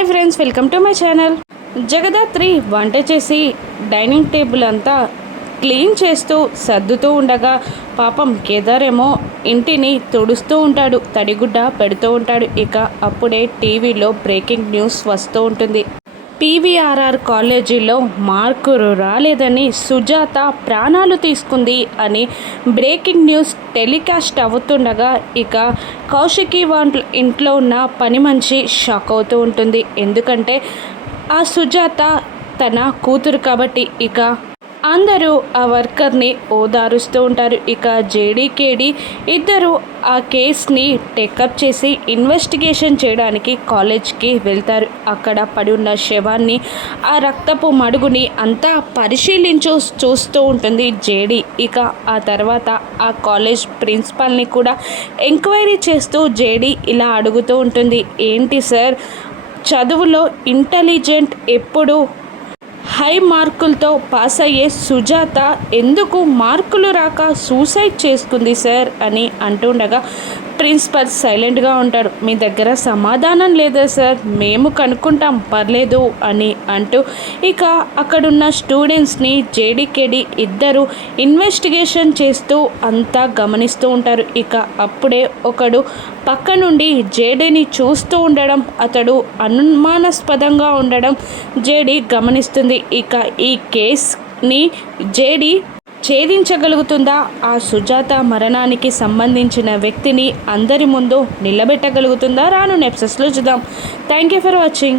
Hi friends welcome to my channel. Jagadhatri వంట చేసి dining table అంతా క్లీన్ చేస్తూ సర్దుతూ ఉండగా పాపం కేదారేమో ఇంటిని తుడుస్తూ ఉంటాడు తడిగుడ్డ పెడుతూ ఉంటాడు. ఇక అప్పుడే టీవీలో బ్రేకింగ్ న్యూస్ వస్తూ ఉంటుంది. పీవీఆర్ఆర్ కాలేజీలో మార్కులు రాలేదని సుజాత ప్రాణాలు తీసుకుంది అని బ్రేకింగ్ న్యూస్ టెలికాస్ట్ అవుతుండగా ఇక కౌశికి వాళ్ళ ఇంట్లో ఉన్న పని మంచి షాక్ అవుతూ ఉంటుంది. ఎందుకంటే ఆ సుజాత తన కూతురు కాబట్టి ఇక అందరూ ఆ వర్కర్ని ఓదారుస్తూ ఉంటారు. ఇక జేడీకేడి ఇద్దరు ఆ కేస్ని టేకప్ చేసి ఇన్వెస్టిగేషన్ చేయడానికి కాలేజ్కి వెళ్తారు. అక్కడ పడి ఉన్న శవాన్ని ఆ రక్తపు మడుగుని అంతా పరిశీలించు చూస్తూ ఉంటుంది జేడీ ఇక ఆ తర్వాత ఆ కాలేజ్ ప్రిన్సిపాల్ని కూడా ఎంక్వైరీ చేస్తూ జేడీ ఇలా అడుగుతూ ఉంటుంది. ఏంటి సార్ చదువులో ఇంటెలిజెంట్ ఎప్పుడు హై మార్కులతో పాస్ అయ్యే సుజాత ఎందుకు మార్కులు రాక సూసైడ్ చేసుకుంది సార్ అని అంటుండగా ప్రిన్సిపల్ సైలెంట్గా ఉంటాడు. మీ దగ్గర సమాధానం లేదా సార్? మేము కనుక్కుంటాం. పర్లేదు అని అంటూ ఇక అక్కడున్న స్టూడెంట్స్ని జేడీకేడి ఇద్దరు ఇన్వెస్టిగేషన్ చేస్తూ అంతా గమనిస్తూ ఉంటారు. ఇక అప్పుడే ఒకడు పక్క నుండి జేడీని చూస్తూ ఉండడం అతడు అనుమానాస్పదంగా ఉండడం జేడీ గమనిస్తుంది. ఇక ఈ కేస్ని జేడీ ఛేదించగలుగుతుందా? ఆ సుజాత మరణానికి సంబంధించిన వ్యక్తిని అందరి ముందు నిలబెట్టగలుగుతుందా? రాను నెప్సెస్లో చూద్దాం. Thank you for watching